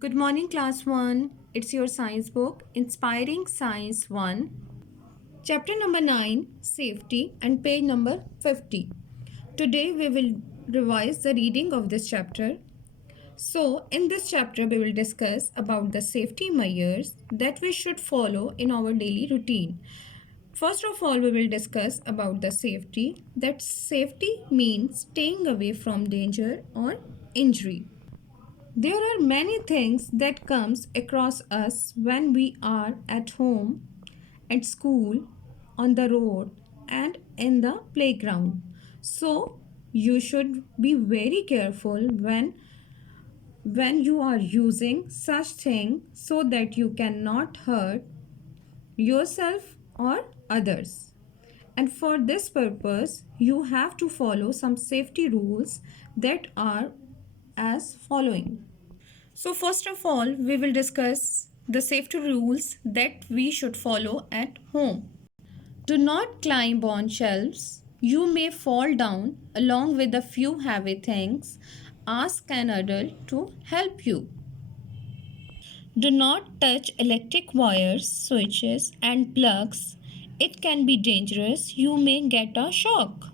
Good morning, class 1. It's your science book, Inspiring Science 1. Chapter number 9, Safety, and page number 50. Today we will revise the reading of this chapter. So, in this chapter we will discuss about the safety measures that we should follow in our daily routine. First of all, we will discuss about the safety. That safety means staying away from danger or injury. There are many things that comes across us when we are at home, at school, on the road and in the playground. So you should be very careful when you are using such thing so that you cannot hurt yourself or others. And for this purpose, you have to follow some safety rules that are as following. So first of all, we will discuss the safety rules that we should follow at home. Do not climb on shelves. You may fall down along with a few heavy things. Ask an adult to help you. Do not touch electric wires, switches and plugs. It can be dangerous. You may get a shock.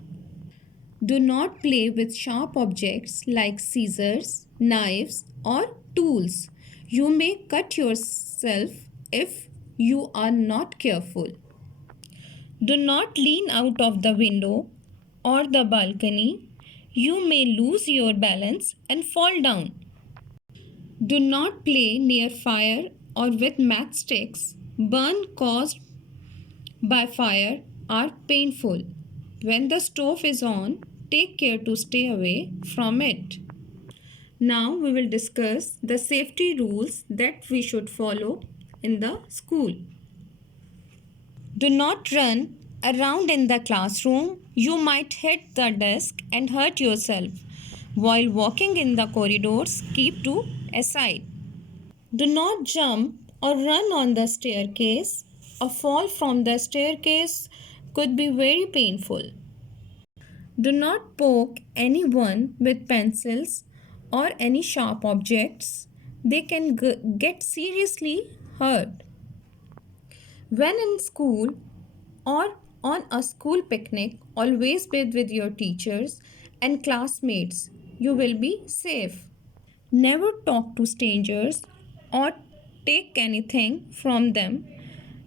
Do not play with sharp objects like scissors, knives, or tools. You may cut yourself if you are not careful. Do not lean out of the window or the balcony. You may lose your balance and fall down. Do not play near fire or with matchsticks. Burn caused by fire are painful. When the stove is on, take care to stay away from it. Now we will discuss the safety rules that we should follow in the school. Do not run around in the classroom. You might hit the desk and hurt yourself. While walking in the corridors, keep to a side. Do not jump or run on the staircase. A fall from the staircase could be very painful. Do not poke anyone with pencils or any sharp objects. They can get seriously hurt. When in school or on a school picnic, always be with your teachers and classmates. You will be safe. Never talk to strangers or take anything from them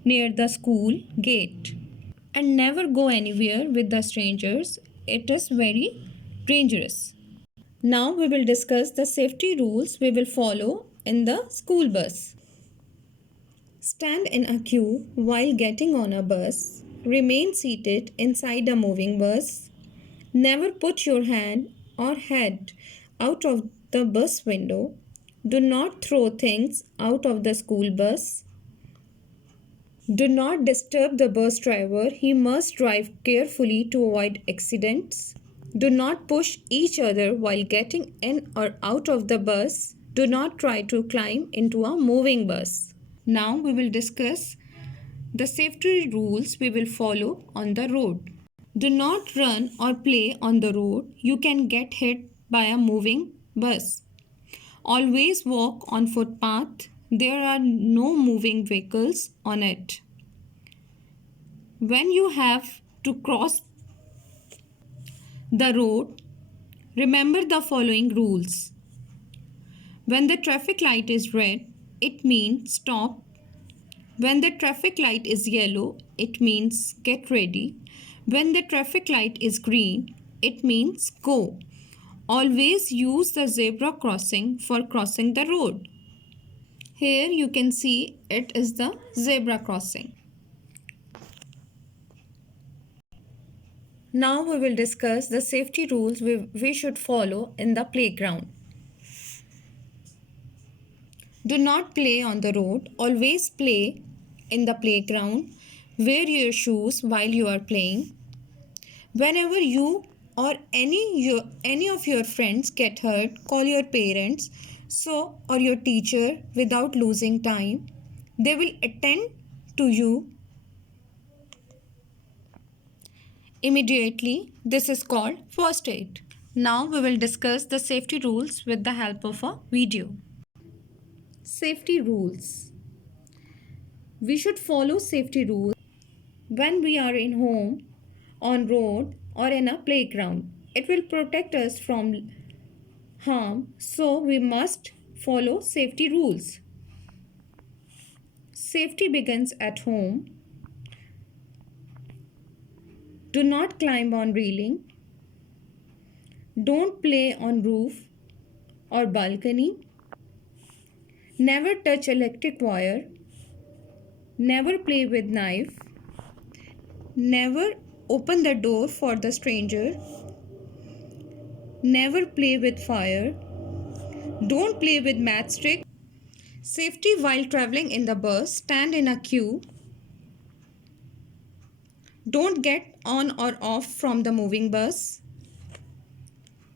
near the school gate. And never go anywhere with the strangers. It is very dangerous. Now we will discuss the safety rules we will follow in the school bus. Stand in a queue while getting on a bus. Remain seated inside a moving bus. Never put your hand or head out of the bus window. Do not throw things out of the school bus. Do not disturb the bus driver. He must drive carefully to avoid accidents. Do not push each other while getting in or out of the bus. Do not try to climb into a moving bus. Now we will discuss the safety rules we will follow on the road. Do not run or play on the road. You can get hit by a moving bus. Always walk on footpath. There are no moving vehicles on it. When you have to cross the road, remember the following rules. When the traffic light is red, it means stop. When the traffic light is yellow, it means get ready. When the traffic light is green, it means go. Always use the zebra crossing for crossing the road. Here you can see it is the zebra crossing. Now we will discuss the safety rules we should follow in the playground. Do not play on the road. Always play in the playground. Wear your shoes while you are playing. Whenever you or any of your friends get hurt, call your parents or your teacher without losing time. They will attend to you immediately. This is called first aid. Now we will discuss the safety rules with the help of a video. Safety rules. We should follow safety rules when we are in home, on road or in a playground. It will protect us from harm, so we must follow safety rules. Safety begins at home. Do not climb on railing. Don't play on roof or balcony. Never touch electric wire. Never play with knife. Never open the door for the stranger. Never play with fire. Don't play with matchstick. Safety while traveling in the bus. Stand in a queue. Don't get on or off from the moving bus.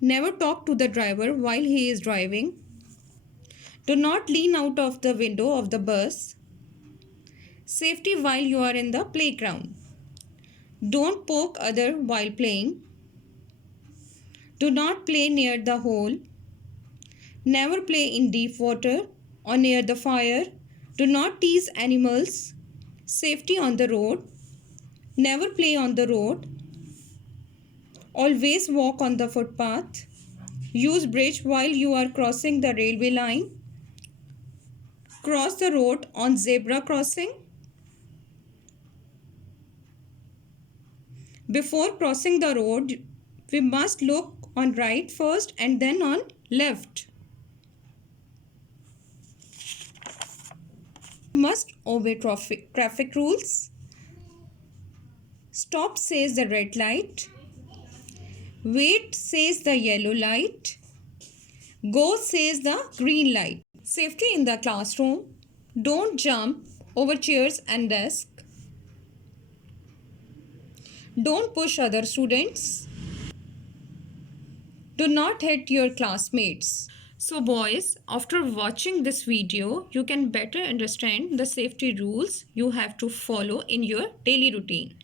Never talk to the driver while he is driving. Do not lean out of the window of the bus. Safety while you are in the playground. Don't poke other while playing. Do not play near the hole. Never play in deep water or near the fire. Do not tease animals. Safety on the road. Never play on the road. Always walk on the footpath. Use bridge while you are crossing the railway line. Cross the road on zebra crossing. Before crossing the road, we must look on right first and then on left. We must obey traffic rules. Stop says the red light. Wait says the yellow light. Go says the green light. Safety in the classroom. Don't jump over chairs and desks. Don't push other students. Do not hit your classmates. So boys, after watching this video, you can better understand the safety rules you have to follow in your daily routine.